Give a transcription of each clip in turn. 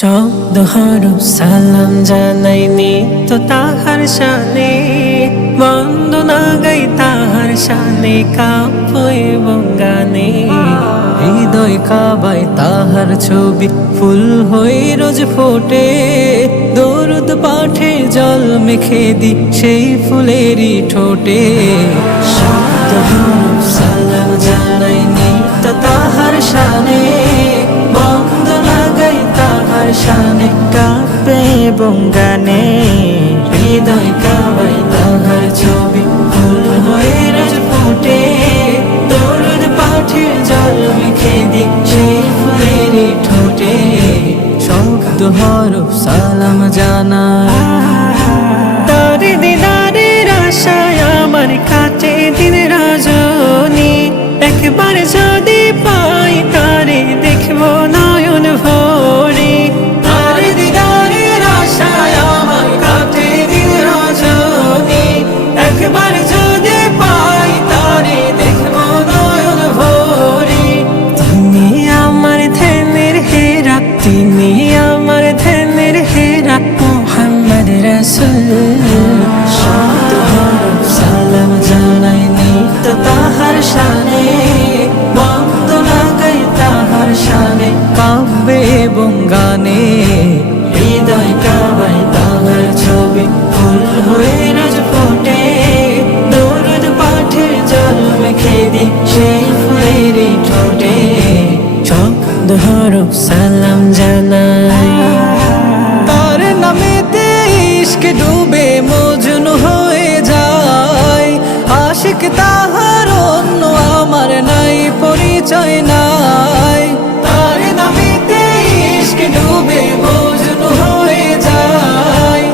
শব্দ হরফ সালাম জানাই নিত্য তাহার শানে, বন্দনা গাই তাহার শানে কাব্য এবং গানে। হৃদয় কাবায় তাহার ছবি ফুল হয়ে রোজ ফোটে, দরুদ পাঠে জল মেখে দি সেই ফুলেরই ঠোঁটে। শব্দ হরফ সালাম জানাই নিত্য তাহার শানে, বন্দনা গাই তাহার শানে কাব্যে এবং গানে। হৃদয় কাবায় তাহার ছবি ফুল হয়ে রোজ ফোটে, দরুদ পাঠে জল মেখে দি সেই ফুলেরই ঠোঁটে। শব্দ হরফ সালাম জানাই, তার দিদারের আশায় আমার কাটে দিন রজনী। একবার যদি পাই তারে দেখবো নয়ন ভরে, তার দিদারের আশায় আমার কাটে দিন রজনী। একবার যদি পাই তারে দেখবো নয়ন ভরে। তিনি আমার ধ্যানের হেরা, তিনি আমার ধ্যানের হেরা, মুহাম্মদ রাসূল। শব্দ হরফ সালাম জানাই নিত্য তাহার শানে, বন্দনা গাই তাহার শানে কাব্যে এবং গানে। হৃদয় কাবায় তাহার ছবি ফুল হয়ে রোজ ফোটে, দরুদ পাঠের জল মেখে দি সেই ফুলেরই ঠোঁটে। শব্দ হরফ সালাম জানাই, তার নামেতে ইশক ডুবে মজনু হয়ে যায়। আশিক তাহার অন্য আমার নাই, পরিচয় নাই। তার নামেতে ইশক ডুবে মজনু হয়ে যায়।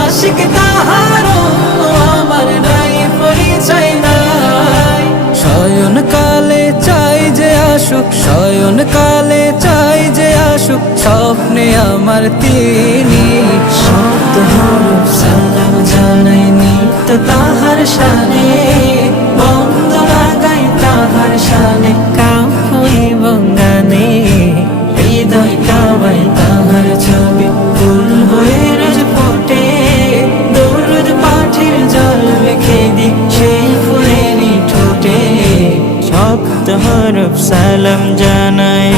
আশিক তাহার অন্য আমার নাই, পরিচয় নাই। শয়ন কালে চাই যে আসুক, শয়ন কালে চাই যে আসুক, স্বপ্নে আমার তিনি। শব্দ হরফ সালাম জানাই নিত্য তাহার শানে, বন্দনা গাই তাহার শানে কাব্য এবং গানে। হৃদয় কাবায় তাহার ছবি ফুল হয়ে রোজ ফোটে, দরুদ পাঠের জল মেখে দি সেই ফুলেরই ঠোঁটে। শব্দ হরফ সালাম জানাই,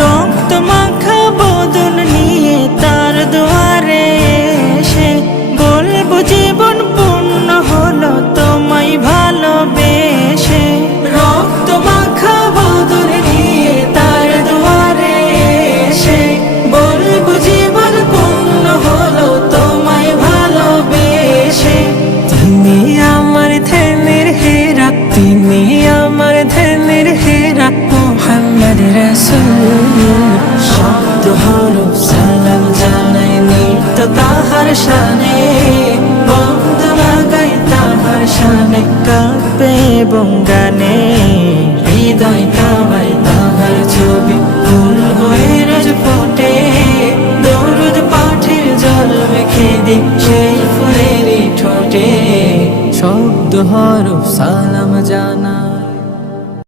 রক্ত মাখা বদন নিয়ে তার দুয়ারে এসে বলবো জীবন পূর্ণ হলো তোমায় ভালোবেসে। রক্ত মাখা বদন নিয়ে তার দুয়ারে এসে বলবো জীবন পূর্ণ হলো তোমায় ভালোবেসে। তিনি আমার ধ্যানের হেরা, তিনি আমার ধ্যানের হেরা, মুহাম্মদ রাসূল। শব্দ হরফ সালাম জানাই নিত্য তাহার শানে, বন্দনা গাই তাহার শানে কাব্যে এবং গানে। হৃদয় কাবায় তাহার ছবি ফুল হয়ে রোজ ফোটে, দরুদ পাঠের জল মেখে দি সেই ফুলেরই ঠোঁটে। শব্দ হরফ সালাম জানাই।